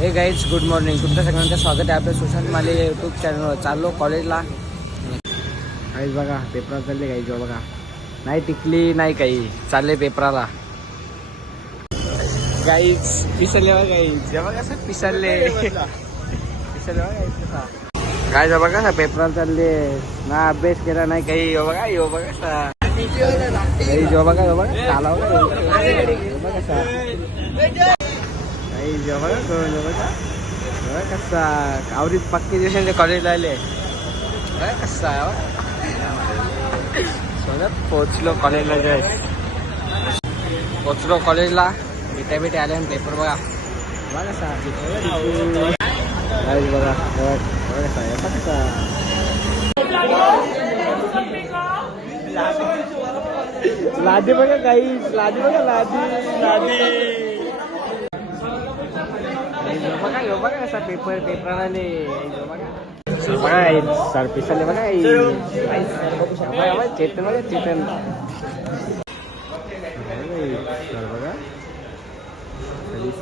हे guys good morning, तुमच्या सगळ्यांचं स्वागत आहे आपल्या सुशांत माले यूट्यूब चॅनलवर. चाललो कॉलेजला. गाईज बघा पेपरात चालले गाईज बघा, नाही टिकली नाही काही, चालले पेपराला. गाईज पिसरले बघा, गाईज बघा कसं पिसरले पिसरले बघा गाईज कसा. गाईज बघा कसा पेपराला चालले, ना अभ्यास केला नाही काही. बघा यो बघा कसा गाईज, यो बघा चाला बघा कसा कसा आवरीत पक्के दिवसांच्या कॉलेजला आले. कसा सोबत पोचलो कॉलेजला, पोचलो कॉलेजला. भेटे आले आणि पेपर बघा कसा बघा कसा लादी बघा काही, लादी बघा लादी बघा कसा पेपर आले बघा. सर पिसले बघा चेतन बघा, चेतन सर बघा.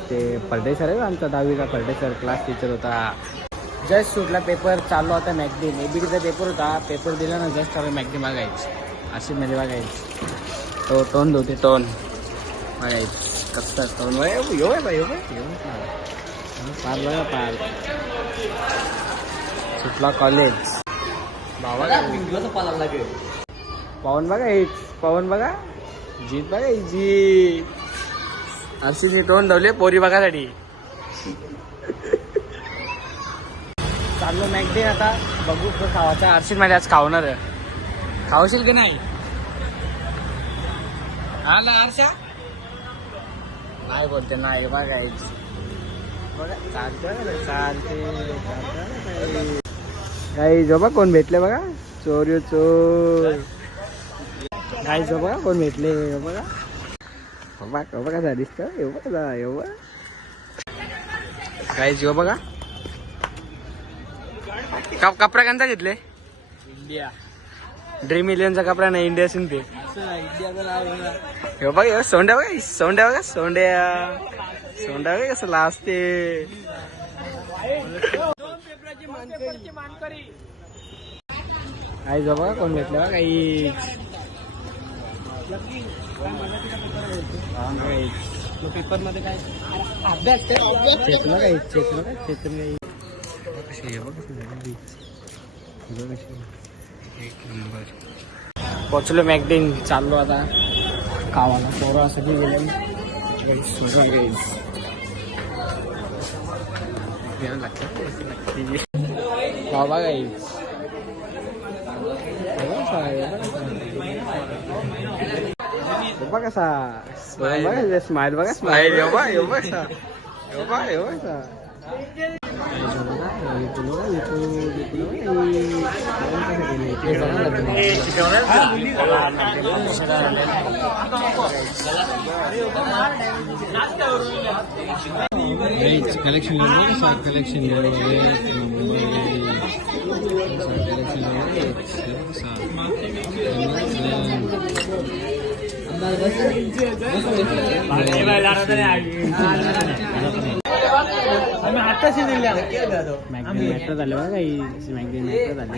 ते परडे सर आहे आमचा 10वीचा, परडे सर क्लास टीचर होता. जस्ट सुटला पेपर, चालू होता मॅगझीन. एबीडीचा पेपर होता, पेपर दिला ना जस्ट आम्ही मॅगझीन बघायचं. अशी मध्ये बघायचं तो तोंड होते, तोंड बघायचं कसं तोंड पार बघा पार. सुटला कॉलेज पवन बघा, पवन बघा, जीत बघा जीत. अर्षीने तोंड ठेवले पोरी बघासाठी. चाललो मॅगझीन आता, बघू खावाचा. अर्षीत माझ्या आज खावणार आहे, खावशील की नाही? आला अर्षा नाही बोलते, नाही बघायचं काही जो बघा कोण भेटले बघा, चोर चोर. काही जो बघा कोण भेटले बघा, बघा कसा दिसत काही जो बघा. कपडा कोणता घेतले? इंडिया ड्रीम इलेव्हनचा कपडा नाही, इंडिया सिंग ते बघा. सोंड्या बघा, सोंड्या बघा, सोंड्या बघा कसं लाजते. आई जो बघा कोण भेटले बघा काही. पेपर मध्ये काय अभ्यास चेतन काही, चेतन काय, चेतन काही पोचलो मॅगझीन. चाललो आता खावाला. पोरासाठी गेले बाबा काही बघा कसा स्माइल बघा, स्माइल कसा कलेक्शन कलेक्शन आताशी मॅटर झालं बघा काही. मॅगझीन मॅटर झाले.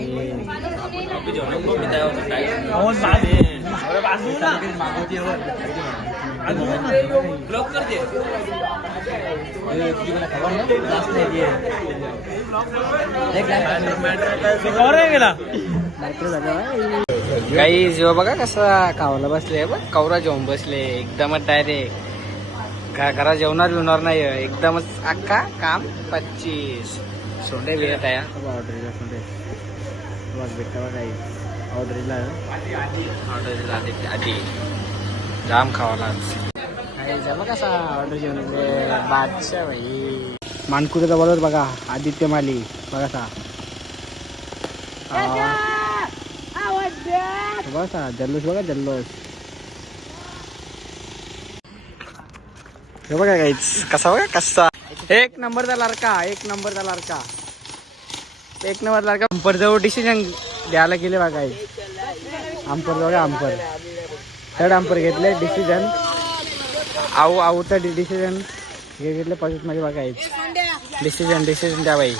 काही जेव्हा बघा कसा खावायला बसले बघ, कवरा जेवण बसले एकदमच डायरेक्ट. घरा जेवणार बिवणार नाही, एकदमच अख्खा काम 25. सोंडे भेटत आहे ऑर्डरीला, सोंडे भेटता बघा काही. ऑर्डरीला आधी जाम खावाला बघा कसा ऑर्डर जेवण बादशाह भाई. मानकुरेचा बरोबर बघा, आदित्य माली बघा सा बघा, जल्लोष बघा जल्लोष. हे बघा काहीच कसा बघा कसा. एक नंबरचा लाडका, एक नंबरचा लाडका, एक नंबर लाडका. अंपर जवळ डिसिजन द्यायला गेले बघा काही. अंपर बघा, अंपर थर्ड अंपर घेतले डिसिजन. आऊट डिसिजन क्रिकेटल्या प्रोजेक्ट मध्ये बघा डिसिजन द्या बाई.